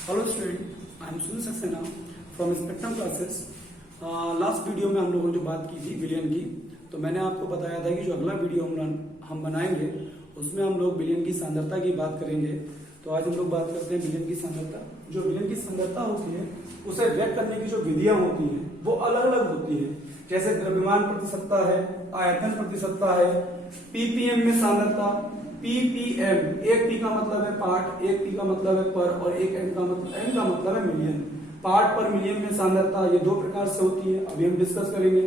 Hello student, I am Sunil Saxena from spectrum classes. Last video में हम लोगों ने जो बात की थी विलियन की, तो मैंने आपको बताया था कि जो अगला वीडियो हम बनाएंगे उसमें हम लोग विलियन की सांद्रता की बात करेंगे। तो आज हम लोग बात करते हैं विलियन की सांद्रता। जो विलियन की सांद्रता होती है उसे व्यक्त करने की जो विधियां होती हैं वो अलग अलग होती है। जैसे द्रव्यमान प्रति सत्ता है, आयतन प्रति सत्ता है, पीपीएम में सांद्रता, पीपीएम, एक पी का मतलब है पार्ट, एक पी का मतलब है पर और एक एम का मतलब है मिलियन। पार्ट पर मिलियन में सांद्रता ये दो प्रकार से होती है, अभी हम डिस्कस करेंगे।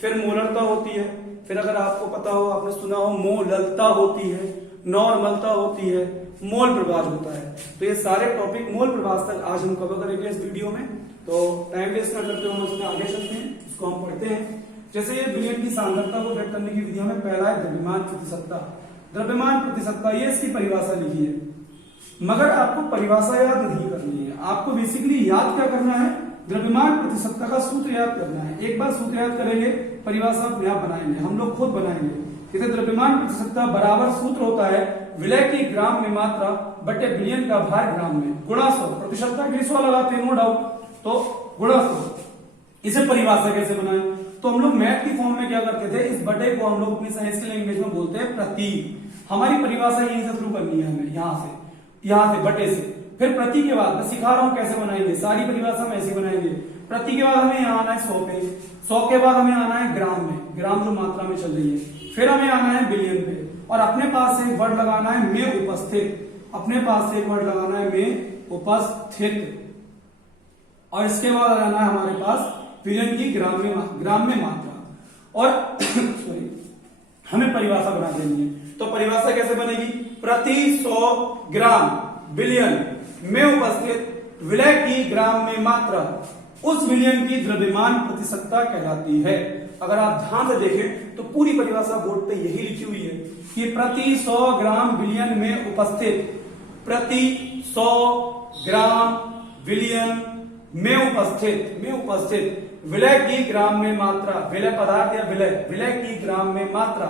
फिर मोलरता होती है, फिर अगर आपको पता हो, आपने सुना हो, मोललता होती है, नॉर्मलता होती है, मोल प्रभाज होता है। तो ये सारे टॉपिक मोल प्रभाज तक आज हम कवर करेंगे इस वीडियो में। तो टाइम वेस्ट ना करते हुए हम उसमें आगे चलते हैं, इसको हम पढ़ते हैं। जैसे ये विलियन की सांद्रता को व्यक्त करने की विधियों में पहला है द्रव्यमान प्रति सत्ता। द्रव्यमान प्रति सत्ता, ये इसकी परिभाषा लिखी है, मगर आपको परिभाषा याद नहीं करनी है। आपको बेसिकली याद क्या करना है, द्रव्यमान प्रति सत्ता का सूत्र याद करना है। एक बार सूत्र याद करेंगे, परिभाषा अपने आप बनाएंगे, हम लोग खुद बनाएंगे। जैसे द्रव्यमान प्रति सत्ता बराबर सूत्र होता है विलय की ग्राम में मात्रा बटे विलियन का भार ग्राम में गुणा 100। प्रतिशतता के लिए 100 लगाते हैं, नो डाउट, तो गुणा 100। इसे परिभाषा कैसे बनाए, तो हम लोग मैथ की फॉर्म में क्या करते थे, इस बटे को हम लोग अपनी साइंस की लैंग्वेज में बोलते हैं प्रति। हमारी परिभाषा यहीं से शुरू करनी है हमें, यहां से बटे से। फिर प्रति के बाद मैं सिखा रहा हूं कैसे बनाएंगे, सारी परिभाषा में ऐसे बनाएंगे। प्रति के बाद हमें यहाँ आना है 100 पे, 100 के बाद हमें आना है ग्राम में, ग्राम जो मात्रा में चल रही है। फिर हमें आना है बिलियन पे, और अपने पास से एक वर्ड लगाना है में उपस्थित, अपने पास से एक वर्ड लगाना है में उपस्थित। और इसके बाद आ जाना है हमारे पास विलियन की ग्राम में मात्रा। और सॉरी, हमें परिभाषा बना देनी है। तो परिभाषा कैसे बनेगी, प्रति 100 ग्राम विलियन में उपस्थित विलय की ग्राम में मात्रा उस विलियन की द्रव्यमान प्रति सत्ता कहलाती है। अगर आप ध्यान से देखें तो पूरी परिभाषा बोर्ड पे यही लिखी हुई है कि प्रति 100 ग्राम विलियन में उपस्थित, प्रति 100 ग्राम विलियन में उपस्थित विलय की ग्राम में मात्रा, विलय पदार्थ या विलय की ग्राम में मात्रा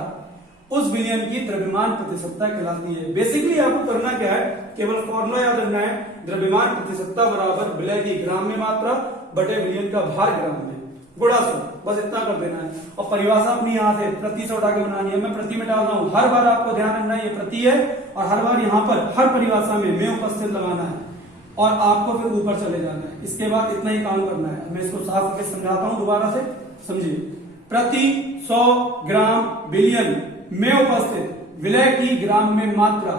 उस विलियन की द्रव्यमान प्रति सत्ता कहलाती है। बेसिकली आपको करना क्या है, केवल फॉर्मूला याद रखना है, द्रव्यमान प्रति सत्ता बराबर विलय की ग्राम में मात्रा बटे विलियन का भार ग्राम में गुणा 100, बस इतना कर देना है। और परिभाषा अपनी यहाँ से प्रति से उठा के बनानी है, मैं प्रति में डाल रहा हूं। हर बार आपको ध्यान रखना है ये प्रति है, और हर बार यहाँ पर हर परिभाषा में उपस्थित लगाना है, और आपको फिर ऊपर चले जाना है। इसके बाद इतना ही काम करना है। मैं इसको साफ करके समझाता हूं, दोबारा से समझिए। प्रति 100 ग्राम विलियन में उपस्थित विलय की ग्राम में मात्रा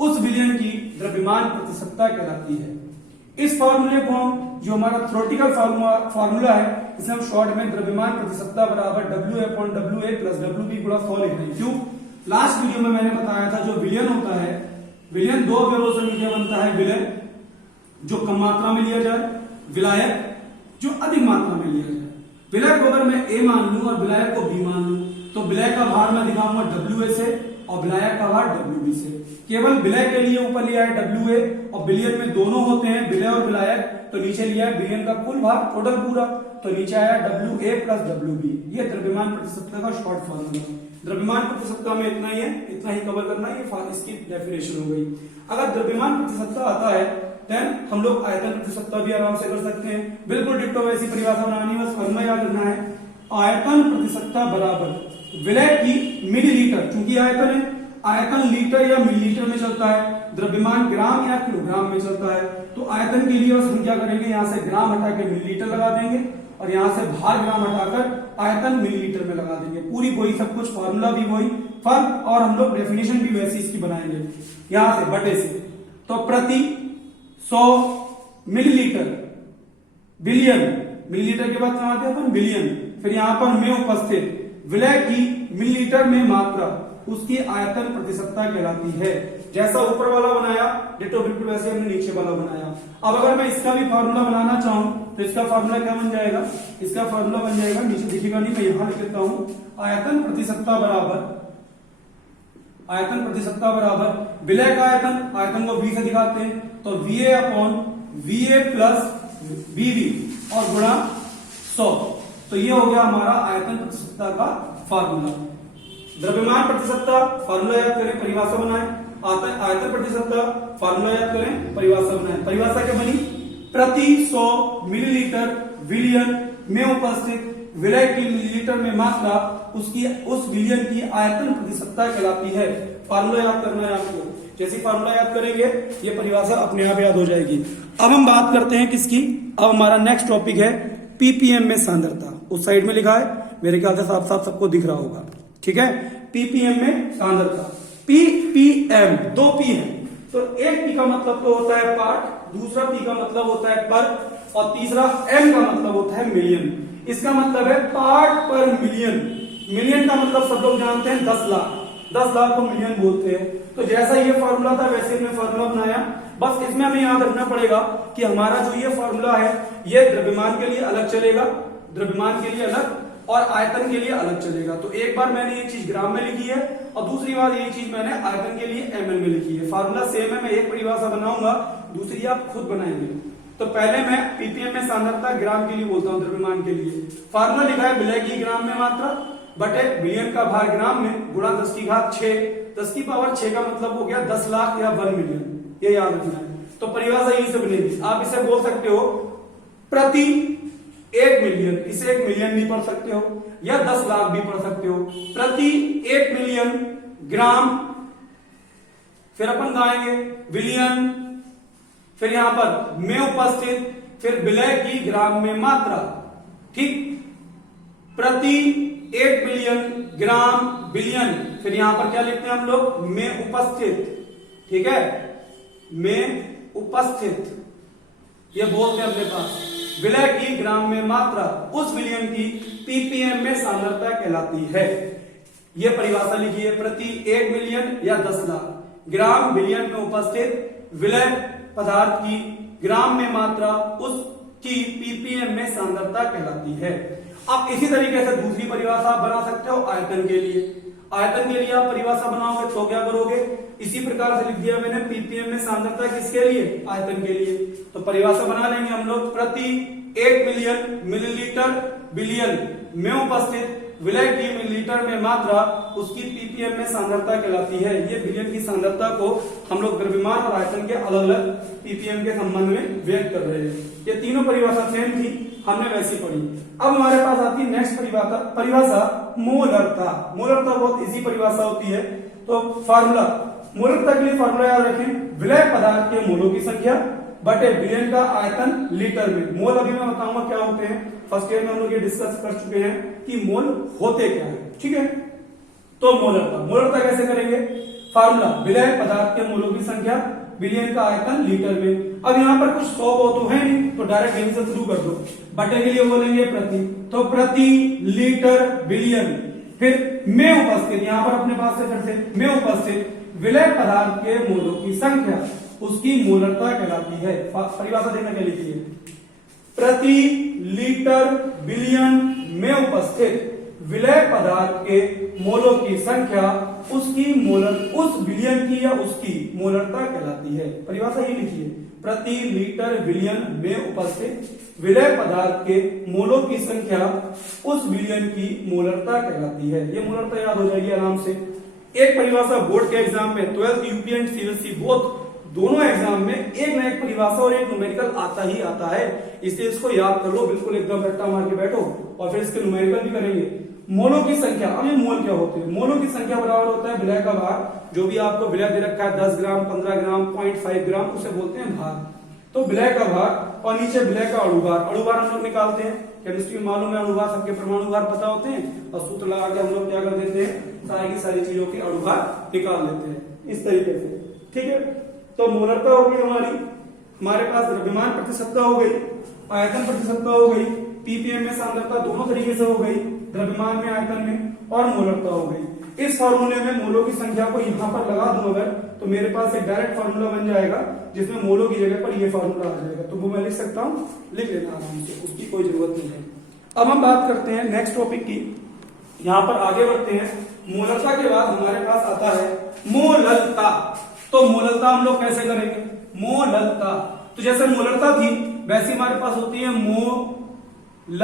उस विलियन की द्रव्यमान प्रति सत्ता कहलाती है। इस फॉर्मूले को हम, जो हमारा थ्योरेटिकल फॉर्मूला है, इसे हम शॉर्ट में द्रव्यमान प्रति सत्ता बराबर WA/WA प्लस WB गुणा 100 लिख रहे हैं। क्यों, लास्ट वीडियो में मैंने बताया था जो विलियन होता है, विलियन दो अवयवों से मिलकर बनता है। विलय जो कम मात्रा में लिया जाए, विलायक जो अधिक मात्रा में लिया जाए। विलय को अगर मैं A मान लूं और विलायक को B मान लूं, तो विलय का भार मैं दिखाऊंगा WA से और विलायक का भार WB से। केवल विलय के लिए ऊपर लिया है WA, और विलियन में दोनों होते हैं विलय और विलायक, तो नीचे लिया है विलियन का कुल भार टोटल पूरा, तो नीचे आया WA प्लस WB। ये द्रव्यमान प्रति सत्ता का शॉर्ट फॉर्मूला। द्रव्यमान प्रति सत्ता में इतना ही है, इतना ही कवर करना है, ये इसकी डेफिनेशन हो गई। अगर द्रव्यमान प्रति सत्ता आता है देन हम लोग आयतन प्रति सत्ता भी आराम से कर सकते हैं। बिल्कुल डिट्टो वैसी परिभाषा बनानी है, बस फॉर्मूला याद रखना है। आयतन प्रति सत्ता बराबर विलय की मिलीलीटर, क्योंकि आयतन है, आयतन लीटर या मिलीलीटर में चलता है, द्रव्यमान ग्राम या किलोग्राम में चलता है। तो आयतन के लिए बस हम क्या करेंगे, यहाँ से ग्राम हटा के मिलीलीटर लगा देंगे, और यहाँ से भार ग्राम हटाकर आयतन मिलीलीटर में लगा देंगे। पूरी वही सब कुछ, फॉर्मूला भी वही, फर्क, और हम लोग डेफिनेशन भी वैसी इसकी बनाएंगे यहाँ से बटे से। तो प्रति 100 मिलीलीटर बिलियन, मिलीलीटर के बाद कहां आते हैं अपन, बिलियन। फिर यहां पर में उपस्थित विलय की मिलीलीटर में मात्रा उसकी आयतन प्रति सत्ता कहलाती है। जैसा ऊपर वाला बनाया डिटो बिल्कुल वैसे हमने नीचे वाला बनाया। अब अगर मैं इसका भी फॉर्मूला बनाना चाहूं तो इसका फॉर्मूला क्या बन जाएगा, इसका फॉर्मूला बन जाएगा, नीचे दिखेगा नहीं, मैं यहां लिख देता हूं, आयतन प्रति सत्ता बराबर विलय का आयतन, आयतन को V से दिखाते हैं, तो VA/VA प्लस VB और गुणा 100। तो ये हो गया हमारा आयतन प्रति सत्ता का फार्मूला। द्रव्यमान प्रति सत्ता फार्मूला याद करें, परिभाषा बनाएं। आयतन प्रति सत्ता फार्मूला याद करें, परिभाषा बनाएं। परिभाषा क्या बनी, प्रति 100 मिलीलीटर विलयन में उपस्थित विलय की मिलीलीटर में मात्रा उसकी उस विलयन की आयतन प्रतिशतता कहलाती है। फार्मूला याद करना है आपको, जैसे फार्मूला याद करेंगे ये परिभाषा अपने आप याद हो जाएगी। अब हम बात करते हैं किसकी, अब हमारा नेक्स्ट टॉपिक है पीपीएम में सांद्रता। उस साइड में लिखा है, मेरे ख्याल से साफ साफ सबको दिख रहा होगा, ठीक है। पीपीएम में सांद्रता, पीपीएम, दो पी है, तो एक पी का मतलब तो होता है पार्ट, दूसरा पी का मतलब होता है पर, और तीसरा एम का मतलब होता है मिलियन। इसका मतलब है पार्ट पर मिलियन। मिलियन का मतलब सब लोग जानते हैं 10 लाख, 10 लाख को मिलियन बोलते हैं। तो जैसा ये फॉर्मूला था वैसे हमने फॉर्मूला बनाया, बस इसमें हमें याद रखना पड़ेगा कि हमारा जो ये फॉर्मूला है ये द्रव्यमान के लिए अलग चलेगा, द्रव्यमान के लिए अलग और आयतन के लिए अलग चलेगा। तो एक बार मैंने ये चीज ग्राम में लिखी है और दूसरी बार ये चीज मैंने आयतन के लिए एमएल में लिखी है। फॉर्मूला सेम है, मैं एक परिभाषा बनाऊंगा, दूसरी आप खुद बनाएंगे। तो पहले मैं पीपीएम में सांद्रता ग्राम के लिए बोलता हूं, द्रव्यमान के लिए। फार्मूला लिखा है विलय की ग्राम में मात्रा बटे विलयन का भार ग्राम में गुणा 10 की घात 6। 10 की पावर 6 का मतलब हो गया 10 लाख या 1 मिलियन, ये याद रखना है। तो परिभाषा यही से बनेगी। आप इसे बोल सकते हो प्रति 1 मिलियन, इसे 1 मिलियन भी पढ़ सकते हो या 10 लाख भी पढ़ सकते हो। प्रति 1 मिलियन ग्राम, फिर अपन गाएंगे विलयन, फिर यहां पर में उपस्थित, फिर विलय की ग्राम में मात्रा, ठीक। प्रति 1 मिलियन ग्राम बिलियन, फिर यहां पर क्या लिखते हैं हम लोग, में उपस्थित, ठीक है, में उपस्थित, ये बोलते हैं अपने पास। विलय की ग्राम में मात्रा उस विलयन की पीपीएम में सांद्रता कहलाती है। यह परिभाषा लिखी है, प्रति 1 मिलियन या 10 लाख ग्राम बिलियन में उपस्थित विलय पदार्थ की ग्राम में मात्रा उसकी पीपीएम में सांद्रता कहलाती है। अब इसी तरीके से दूसरी परिभाषा आप बना सकते हो आयतन के लिए। आयतन के लिए आप परिभाषा बनाओगे तो क्या करोगे, इसी प्रकार से लिख दिया मैंने, पीपीएम में सांद्रता किसके लिए, आयतन के लिए। तो परिभाषा बना लेंगे हम लोग, प्रति 1 मिलियन मिलीलीटर बिलियन में उपस्थित विलय की मिलीलीटर में मात्रा उसकी पीपीएम में सांद्रता कहलाती है। ये बिलियन की सांद्रता को हम लोग द्रव्यमान और आयतन के अलग अलग पीपीएम के संबंध में व्यक्त कर रहे हैं। ये तीनों परिभाषा सेम थी, हमने वैसी पढ़ी। अब हमारे पास आती है नेक्स्ट परिभाषा मोलरता। मोलरता बहुत इजी परिभाषा होती है। तो फार्मूला, मोलरता के लिए फार्मूला याद रखें, विलय पदार्थ के मोलों की संख्या बटे विलयन का आयतन लीटर में। मोल अभी मैं बताऊंगा क्या होते हैं, फर्स्ट ईयर में हम लोग ये डिस्कस कर चुके हैं कि मोल होते क्या है, ठीक है। तो मोलरता कैसे करेंगे, फार्मूला विलय पदार्थ के मोलों की संख्या विलयन का आयतन लीटर में। अब यहाँ पर कुछ 100 तो है नहीं, तो डायरेक्ट यहीं से शुरू कर दो। बटे के लिए बोलेंगे प्रति, तो प्रति लीटर विलयन, फिर में उपस्थित, यहाँ पर अपने पास से फिर से में उपस्थित विलय पदार्थ के मोलों की संख्या उसकी मोलरता कहलाती है। परिभाषा देखना क्या लिखी है, प्रति लीटर बिलियन में उपस्थित विलय पदार्थ के मोलों की संख्या उसकी उस बिलियन की या उसकी मोलरता कहलाती है। परिभाषा ये लिखी है, प्रति लीटर बिलियन में उपस्थित विलय पदार्थ के मोलों की संख्या उस बिलियन की मोलरता कहलाती है। ये मोलरता याद हो जाएगी आराम से। एक परिभाषा बोर्ड के एग्जाम में 12th UP and CBSE both दोनों एग्जाम में एक ना एक परिभाषा और एक न्यूमेरिकल आता ही आता है, इसलिए इसको याद कर लो, बिल्कुल एकदम रट्टा मार के बैठो और फिर इसके न्यूमेरिकल भी करेंगे। मोलों की संख्या, अब ये मोल क्या होते हैं, मोलों की संख्या बराबर होता है विलय का भार, जो भी आपको विलय दे रखा है 10 ग्राम 15 ग्राम 0.5 ग्राम उसे बोलते हैं भार। तो विलय का भार और नीचे विलय का अणुभार। अणुभार हम लोग निकालते हैं, केमिस्ट्री में मालूम है अणुभार, सबके परमाणु भार पता होते हैं और सूत्र लगा के हम लोग क्या कर देते हैं, सारी की सारी चीजों के अणुभार निकाल लेते हैं इस तरीके से, ठीक है। तो मोलरता हो गई हमारे पास द्रव्यमान प्रतिशतता हो गई, आयतन प्रतिशतता हो गई, पीपीएम में सांद्रता दोनों तरीके से हो गई, द्रव्यमान में आयतन में, और मोलरता हो गई। इस फॉर्मूले में मोलों की संख्या को यहां पर लगा दूं अगर, तो मेरे पास एक डायरेक्ट फॉर्मूला बन जाएगा जिसमें मोलों की जगह पर ये फॉर्मूला आ जाएगा। तो वो मैं लिख सकता हूं, लिख लेना आराम से, उसकी कोई जरूरत नहीं है। अब हम बात करते हैं नेक्स्ट टॉपिक की, यहां पर आगे बढ़ते हैं। मोलरता के बाद हमारे पास आता है मोललता। तो मोललता हम लोग कैसे करेंगे, मोललता, तो जैसे मोलरता थी वैसे हमारे पास होती है मोललता,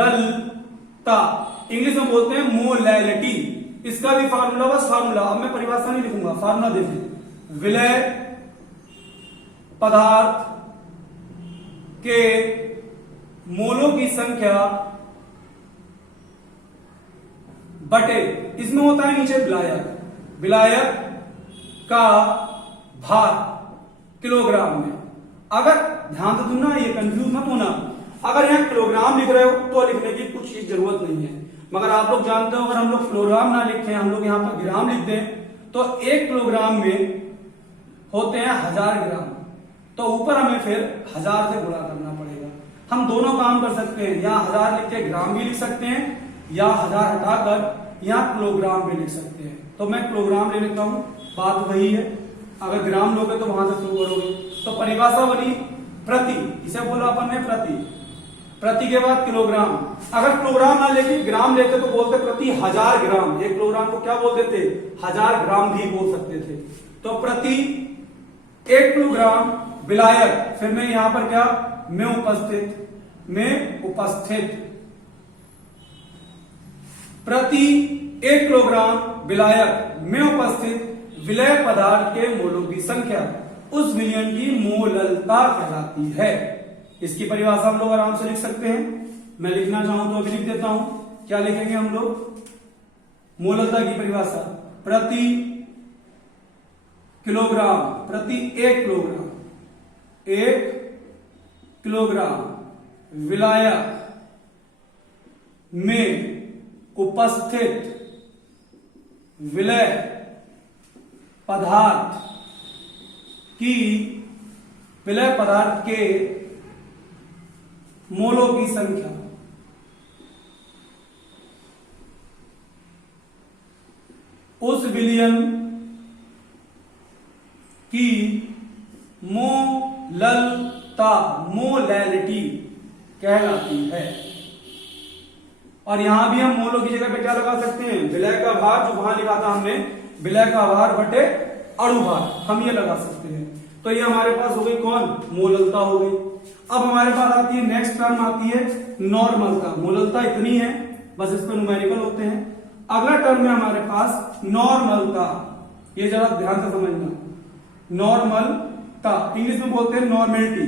इंग्लिश में बोलते हैं मोलैलिटी। इसका भी फार्मूला, बस फार्मूला, अब मैं परिभाषा नहीं लिखूंगा, फार्मूला देखिए, विलय पदार्थ के मोलों की संख्या बटे, इसमें होता है नीचे विलायक, विलायक का भार किलोग्राम में। अगर ध्यान से सुनना, ये कंफ्यूज मत होना, अगर यहाँ किलोग्राम लिख रहे हो तो लिखने की कुछ चीज जरूरत नहीं है, मगर आप लोग जानते हो अगर हम लोग किलोग्राम ना लिखें, हम लोग यहाँ पर ग्राम लिख दें, तो 1 किलोग्राम में होते हैं 1000 ग्राम, तो ऊपर हमें फिर 1000 से गुणा करना पड़ेगा। हम दोनों काम कर सकते हैं, यहाँ 1000 लिख के ग्राम भी लिख सकते हैं, या 1000 हटाकर यहाँ किलोग्राम भी लिख सकते हैं। तो मैं किलोग्राम ले लेता हूं, बात वही है। अगर ग्राम लोगे तो वहां से शुरू करोगे। तो परिभाषा बनी प्रति, इसे बोला अपन ने प्रति, प्रति के बाद किलोग्राम। अगर किलोग्राम ना लेके ग्राम लेते तो बोलते प्रति 1000 ग्राम। 1 किलोग्राम को क्या बोलते थे, 1000 ग्राम भी बोल सकते थे। तो प्रति 1 किलोग्राम विलायक, फिर मैं यहां पर क्या, में उपस्थित प्रति 1 किलोग्राम विलायक में उपस्थित विलय पदार्थ के मोलों की संख्या उस विलयन की मोललता कहलाती है। इसकी परिभाषा हम लोग आराम से लिख सकते हैं। मैं लिखना चाहूं तो अभी लिख देता हूं। क्या लिखेंगे हम लोग, मोललता की परिभाषा प्रति किलोग्राम, प्रति 1 किलोग्राम, 1 किलोग्राम विलायक में उपस्थित विलय पदार्थ की, विलय पदार्थ के मोलों की संख्या उस विलयन की मोललता, मोलैलिटी कहलाती है। और यहां भी हम मोलों की जगह पे क्या लगा सकते हैं, विलय का भार, जो वहां लिखा था हमने, विलय का भार बटे अणु भार, हम ये लगा सकते हैं। तो ये हमारे पास हो गई कौन, मोललता हो गई। अब हमारे पास आती है नेक्स्ट टर्म आती है नॉर्मलता। मोललता इतनी है, बस इस पर न्यूमेरिकल होते हैं। अगला टर्म है हमारे पास नॉर्मलता, ये जरा ध्यान से समझना। नॉर्मलता इंग्लिश में बोलते हैं नॉर्मेलिटी।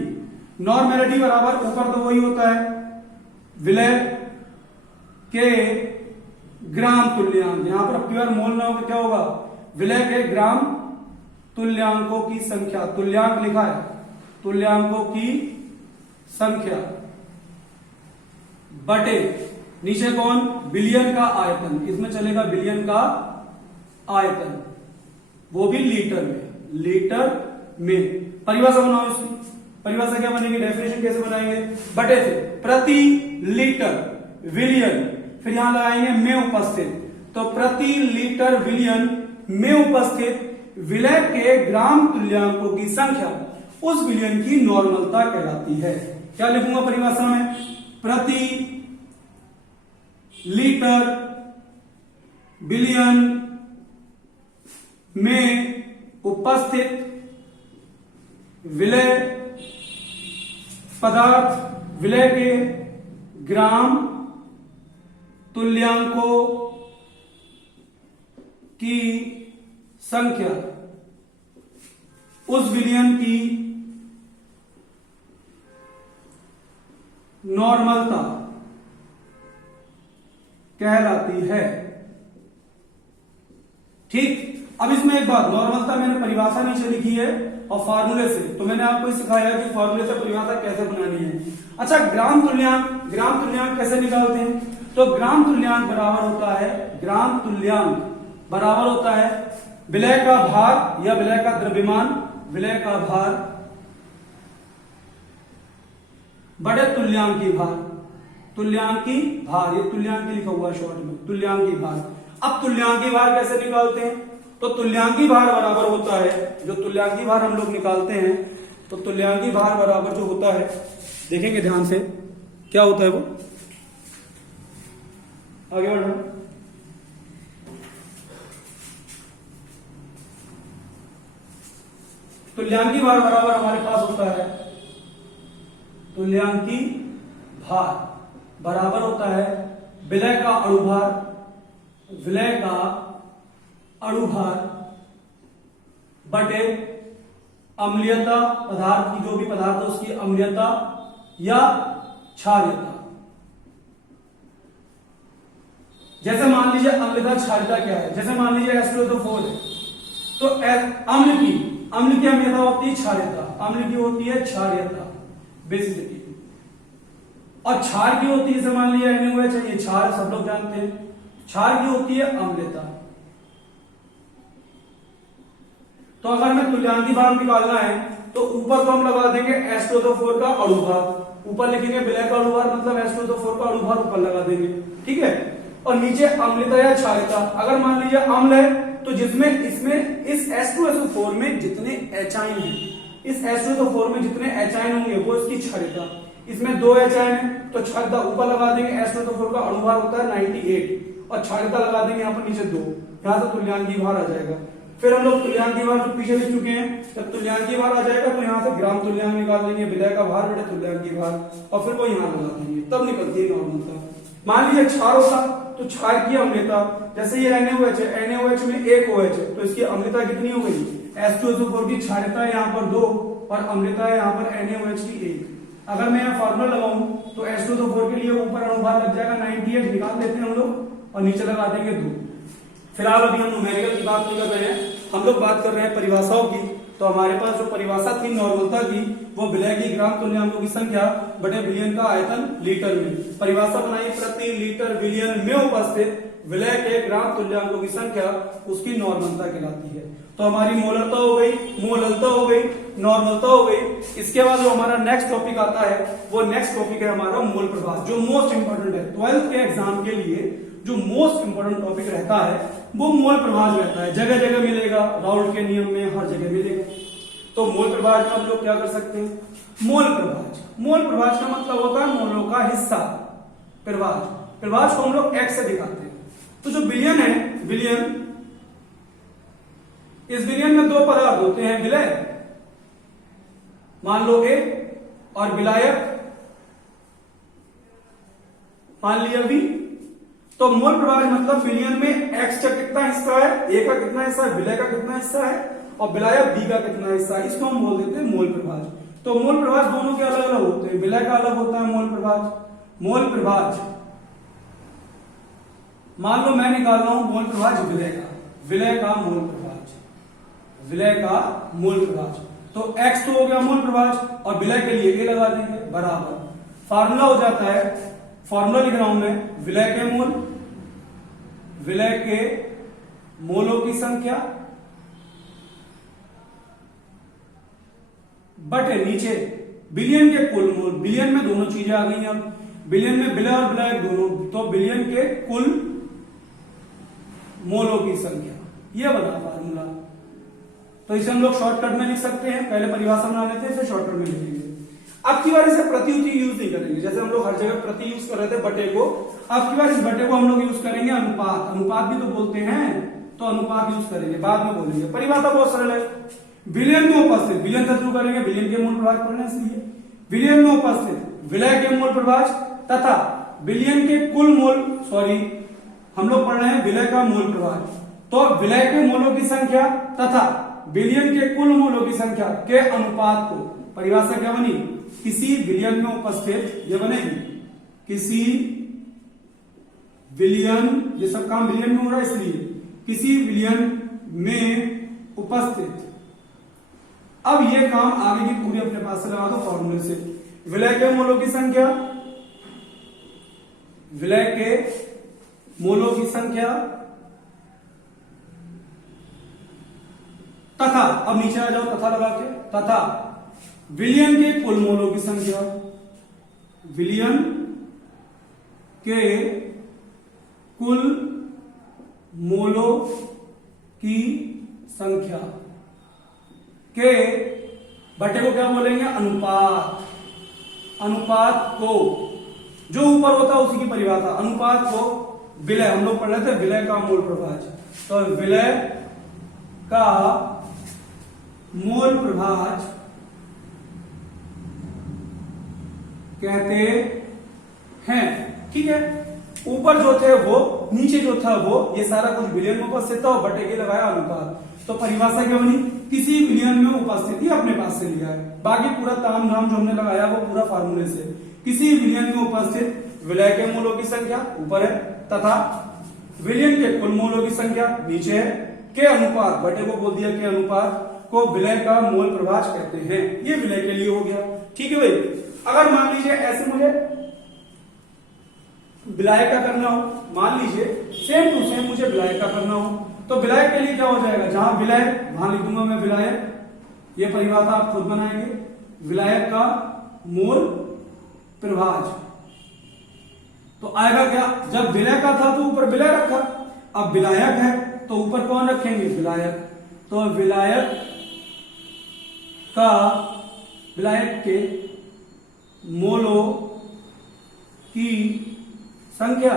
नॉर्मेलिटी बराबर ऊपर तो वही होता है विलय के ग्राम तुल्यांक, यहां पर प्योर मोल ना होगा क्या होगा, विलय के ग्राम तुल्यांकों की संख्या, तुल्यांक लिखा है, तुल्यांकों की संख्या बटे नीचे कौन, बिलियन का आयतन, इसमें चलेगा बिलियन का आयतन, वो भी लीटर में, लीटर में। परिभाषा बनाओ इसकी, परिभाषा क्या बनेगी, डेफिनेशन कैसे बनाएंगे, बटे से प्रति लीटर विलियन, फिर यहां लगाएंगे में उपस्थित, तो प्रति लीटर विलियन में उपस्थित विलय के ग्राम तुल्यांकों की संख्या उस विलयन की नॉर्मलता कहलाती है। क्या लिखूंगा परिभाषा में, प्रति लीटर बिलियन में उपस्थित विलय पदार्थ, विलय के ग्राम तुल्यांकों की संख्या उस विलयन की नॉर्मलता कहलाती है। ठीक, अब इसमें एक बात, नॉर्मलता मैंने परिभाषा नीचे लिखी है और फार्मूले से, तो मैंने आपको सिखाया कि फार्मूले से परिभाषा कैसे बनानी है। अच्छा, ग्राम तुल्यांक, ग्राम तुल्यांक कैसे निकालते हैं, तो ग्राम तुल्यांक बराबर होता है, ग्राम तुल्यांक बराबर होता है विलय का भार या विलय का द्रव्यमान, विलय का भार बड़े तुल्यांकी भार, तुल्यांकी भार, ये तुल्यांकी लिखा हुआ शॉर्ट में, तुल्यांकी भार। अब तुल्यांकी भार कैसे निकालते हैं, तो तुल्यांकी भार बराबर होता है, जो तुल्यांकी भार हम लोग निकालते हैं, तो तुल्यांकी भार बराबर जो होता है, देखेंगे ध्यान से क्या होता है वो, आगे बढ़ो। तुल्यांकी भार बराबर हमारे पास होता है, तुल्यांकी भार बराबर होता है विलय का अणुभार, विलय का अणुभार बटे अम्लीयता, पदार्थ की जो भी पदार्थ है उसकी अम्लीयता या क्षारीयता। जैसे मान लीजिए अम्लता क्षारीयता क्या है, जैसे मान लीजिए H2SO4 है, तो अम्ल की अम्लता होती है क्षारीयता, अम्ल की होती है क्षारीयता बेसिसिटी, और क्षार की होती है, जैसे मान लीजिए NaOH है, ये क्षार सब लोग जानते हैं, क्षार की होती है अम्लता। तो अगर हमें तुल्यांकी भाग निकालना है तो ऊपर तो हम लगा देंगे H2SO4 का अणुभार, ऊपर लिखेंगे विलय का अणुभार मतलब H2SO4 का अणुभार ऊपर लगा देंगे, ठीक है। और नीचे अम्लता या क्षारीयता, अगर मान लीजिए अम्ल है तो जिसमें इसमें इस H2SO4 में जितने एचाइन हैं, इस H2SO4 में जितने एचाइन होंगे वो इसकी क्षारीयता, इसमें 2 एचाइन है तो क्षारीयता ऊपर लगा देंगे, H2SO4 का अणुभार होता है 98 और क्षारीयता लगा देंगे यहाँ पर नीचे 2, यहां से तुल्यांकी भार आ जाएगा। फिर हम लोग तुल्यांकी भार जो पीछे लिख चुके हैं, जब तुल्यांकी भार आ जाएगा तो यहाँ से ग्राम तुल्यांक निकाल लेंगे, विलय का भार बटे तुल्यांकी भार, और फिर वो यहाँ लगा देंगे, तब निकलती है नॉर्मलता। मान लीजिए क्षार होता तो क्षार की अम्लता, जैसे ये NaOH है, NaOH में एक OH है तो इसकी अम्लता कितनी हो गई, H2SO4 की क्षारीयता है यहाँ पर 2 और अम्लता है यहाँ पर NaOH की 1। अगर मैं यहाँ फॉर्मूला लगाऊं तो H2SO4 के लिए ऊपर अणुभार लग जाएगा 98, निकाल देते हैं हम लोग और नीचे लगा देंगे 2। फिलहाल अभी हम न्यूमेरिकल की बात नहीं कर रहे हैं, हम लोग बात कर रहे हैं परिभाषाओं की। तो हमारे पास जो परिभाषा थी नॉर्मलता की, वो विलय की ग्राम तुल्यांकों की संख्या बटे विलयन का आयतन लीटर में। परिभाषा बनाई प्रति लीटर विलयन में उपस्थित विलय के ग्राम तुल्यांकों की संख्या उसकी नॉर्मलता कहलाती है। तो हमारी मोलरता हो गई, मोललता हो गई, नॉर्मलता हो गई। इसके बाद जो हमारा नेक्स्ट टॉपिक आता है वो नेक्स्ट टॉपिक है हमारा मोल प्रभाव, जो मोस्ट इंपोर्टेंट है 12th के एग्जाम के लिए। जो मोस्ट इंपोर्टेंट टॉपिक रहता है वो मोल प्रभाव रहता है, जगह जगह मिलेगा, राउल्ट के नियम में हर जगह मिलेगा। तो मोल प्रभाव का हम लोग क्या कर सकते हैं, मोल प्रभाव। मोल प्रभाव का मतलब होता है मोलों का हिस्सा। प्रभाव को हम लोग x से दिखाते हैं। तो जो विलयन है, विलयन, इस विलयन में 2 पदार्थ होते हैं, विलय मान लो A और विलायक मान लिया V। तो मोल प्रभाव मतलब विलयन में x का कितना हिस्सा है, A का कितना हिस्सा है, विलय का कितना हिस्सा है और विलायक B का कितना हिस्सा है, इसको हम बोल देते हैं मोल प्रभाव। तो मोल प्रभाव दोनों के अलग अलग होते हैं, विलय का अलग होता है मोल प्रभाव। मोल प्रभाव मान लो मैं निकाल रहा हूं मोल प्रभाव विलय का, विलय का मोल प्रभाव, विलय का मोल प्रभाव। तो x तो हो गया मोल प्रभाव और विलय के लिए A लगा देंगे बराबर, फार्मूला हो जाता है, फार्मूला लिख रहा हूं मैं, विलय के मोल, विलय के मोलों की संख्या बटे नीचे विलयन के कुल मोल। विलयन में दोनों चीजें आ गई, अब विलयन में विलय और विलायक दोनों, तो विलयन के कुल मोलों की संख्या, यह बना फार्मूला। तो इसे हम लोग शॉर्टकट में लिख सकते हैं, पहले परिभाषा बना लेते हैं फिर शॉर्टकट में लिखेंगे। अब की बार इसे प्रतियुति यूज नहीं करेंगे, जैसे हम लोग हर जगह प्रति यूज कर रहे थे बटे को, अब की बार इस बटे को हम लोग यूज करेंगे अनुपात। अनुपात भी तो बोलते हैं, तो अनुपात यूज करेंगे, बाद में बोलेंगे। परिभाषा बहुत सरल है, विलयन में उपस्थित, विलयन से शुरू करेंगे, विलयन के मोल प्रभाव पढ़ना इसलिए, विलयन में उपस्थित विलय के मोल प्रभाव तथा विलयन के कुल मोल, सॉरी हम लोग पढ़ रहे हैं विलय का मोल प्रभाव, तो विलय के मोलों की संख्या तथा विलयन के कुल मोलों की संख्या के अनुपात को, परिभाषा क्या बनी, किसी विलयन में उपस्थित, ये बनेगी किसी विलयन, ये सब काम विलयन में हो रहा है इसलिए, किसी विलयन में उपस्थित। अब ये काम आगे की पूरी अपने पास से लगा दो फॉर्मूले से, विलय के मोलों की संख्या, विलय के मोलों की संख्या तथा, अब नीचे आ जाओ तथा लगा के, तथा विलयन के कुल मोलों की संख्या, विलयन के कुल मोलों की संख्या के बटे को क्या बोलेंगे, अनुपात। अनुपात को, जो ऊपर होता है उसी की परिभाषा, अनुपात को विलय, हम लोग पढ़ रहे थे विलय का मोल प्रभाव, तो विलय का मोल प्रभाव कहते हैं, ठीक है। ऊपर जो थे वो, नीचे जो था वो, ये सारा कुछ विलयन में उपस्थित था और बटे के लगाया अनुपात। तो परिभाषा क्या बनी, किसी विलयन में उपस्थिति अपने पास से लिया है। बाकी पूरा ताम झाम जो हमने लगाया वो पूरा फार्मूले से। किसी विलयन में उपस्थित विलय के मोलों की संख्या ऊपर है तथा विलयन के कुल मोलों की संख्या नीचे है के अनुपात, बटे को बोल दिया के अनुपात को विलय का मोल प्रभाज कहते हैं। ये विलय के लिए हो गया। ठीक है भाई। अगर मान लीजिए ऐसे मुझे विलय का करना हो, मान लीजिए सेम टू सेम मुझे विलय का करना हो, तो विलय के लिए क्या हो जाएगा, जहां विलय वहां लिख दूंगा मैं विलय, ये परिभाषा आप खुद बनाएंगे, विलय का मोल प्रभाज। तो आएगा क्या, जब विलय का था तो ऊपर विलय रखा, अब विलायक है तो ऊपर कौन रखेंगे, विलायक। तो विलायक का, विलायक के मोलों की संख्या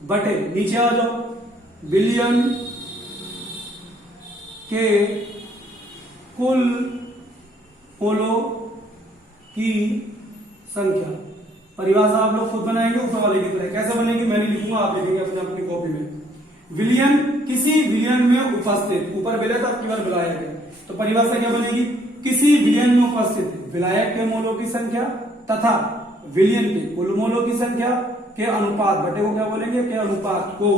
बटे, नीचे आ जाओ, विलयन के कुल मोलों की संख्या। परिभाषा आप लोग खुद बनाएंगे ऊपर वाले की तरह। कैसे बनेगी मैं नहीं लिखूंगा, आप लिखेंगे अपने अपनी कॉपी में। विलयन, किसी विलयन में उपस्थित, ऊपर विलय था आपकी बार विलायक है, तो परिभाषा क्या बनेगी, किसी विलयन में उपस्थित विलायक के मोलों की संख्या तथा विलयन के कुल मोलों की संख्या के अनुपात, बटे को क्या बोलेंगे, के अनुपात को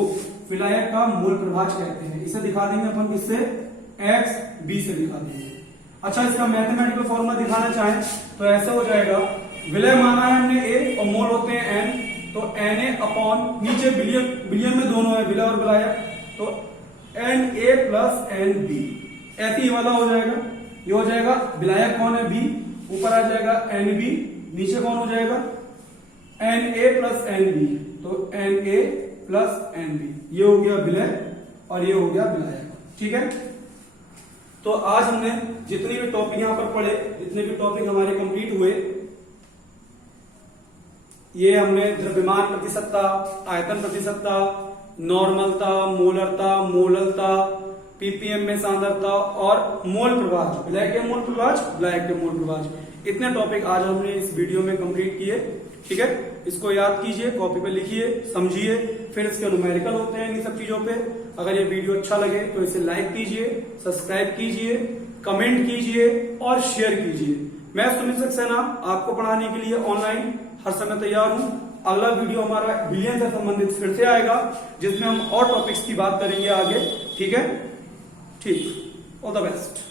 विलायक का मोल प्रभाज कहते हैं। इसे दिखा देंगे अपन किससे, x b से दिखा देंगे। अच्छा, इसका मैथमेटिकल फॉर्मूला दिखाना चाहें तो ऐसा हो जाएगा, विलय माना है हमने a और मोल होते हैं n, तो Na अपॉन, नीचे विलयन, विलयन में दोनों है विलय और विलायक, तो Na प्लस Nb, ऐसे ही वाला हो जाएगा। ये हो जाएगा विलायक कौन है b, ऊपर आ जाएगा Nb, नीचे कौन हो जाएगा Na प्लस Nb, तो Na प्लस Nb, ये हो गया विलय और ये हो गया विलायक। ठीक है। तो आज हमने जितनी भी टॉपिक यहां पर पढ़े, जितने भी टॉपिक हमारे कंप्लीट हुए, ये हमने द्रव्यमान प्रतिशतता, आयतन प्रतिशतता, नॉर्मलता, मोलरता, मोललता, पीपीएम में सांद्रता और मोल प्रभाज, विलय के मोल प्रभाज, विलायक के मोल प्रभाज, इतने टॉपिक आज हमने इस वीडियो में कंप्लीट किए। ठीक है, इसको याद कीजिए, कॉपी पे लिखिए, समझिए, फिर इसके न्यूमेरिकल होते हैं इन सब चीजों पे। अगर ये वीडियो अच्छा लगे तो इसे लाइक कीजिए, सब्सक्राइब कीजिए, कमेंट कीजिए और शेयर कीजिए। मैं सुनील सक्सेना आपको पढ़ाने के लिए ऑनलाइन हर समय तैयार हूं। अगला वीडियो हमारा विलयन से संबंधित फिर से आएगा, जिसमें हम और टॉपिक्स की बात करेंगे आगे। ठीक है, ठीक, ऑल द बेस्ट।